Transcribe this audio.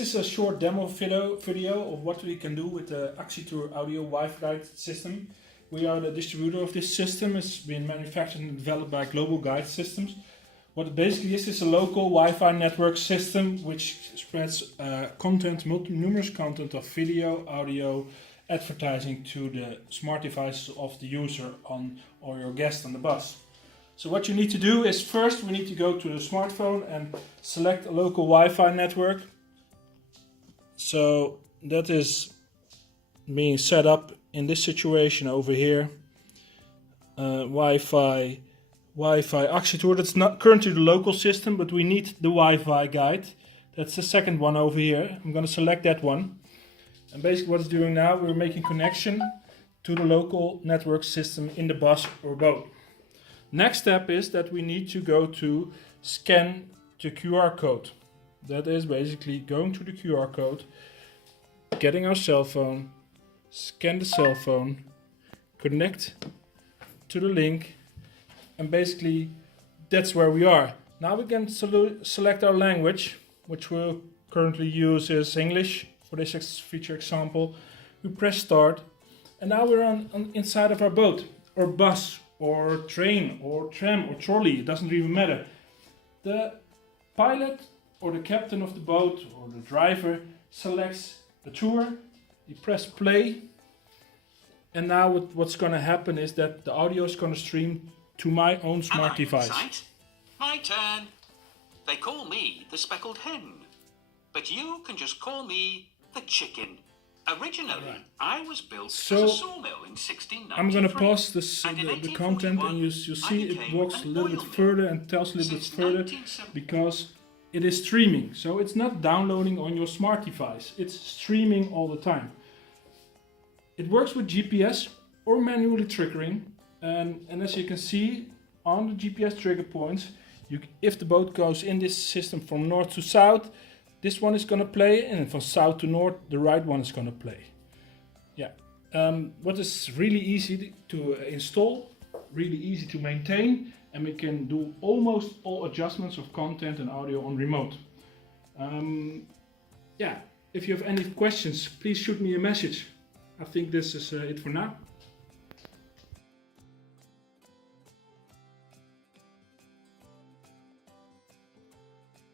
This is a short demo video of what we can do with the Wifi Audioguide system. We are the distributor of this system. It's been manufactured and developed by Global Guide Systems. What it basically is a local Wi-Fi network system which spreads numerous content of video, audio, advertising to the smart devices of the user or your guest on the bus. So what you need to do is first we need to go to the smartphone and select a local Wi-Fi network. So that is being set up in this situation over here. Wi-Fi Actietour. That's not currently the local system, but we need the Wi-Fi guide. That's the second one over here. I'm going to select that one. And basically what it's doing now, we're making connection to the local network system in the bus or boat. Next step is that we need to go to scan the QR code. That is basically going to the QR code, getting our cell phone, scan the cell phone, connect to the link, and basically that's where we are. Now we can select our language, which we'll currently use is English for this feature example. We press start, and now we're inside of our boat or bus or train or tram or trolley. It doesn't even matter. The pilot or the captain of the boat or the driver selects the tour. You press play, and now what's going to happen is that the audio is going to stream to my own smart device. My turn. They call me the speckled hen, but you can just call me the chicken. Originally, I was built as a sawmill in 1693. I'm going to pause the content, and you see it walks a little bit further and tells a little bit further because it is streaming. So it's not downloading on your smart device. It's streaming all the time. It works with GPS or manually triggering. And as you can see on the GPS trigger points, if the boat goes in this system from north to south, this one is going to play, and from south to north, the right one is going to play. Yeah. What is really easy to install, really easy to maintain, and we can do almost all adjustments of content and audio on remote. Yeah. If you have any questions, please shoot me a message. I think this is it for now.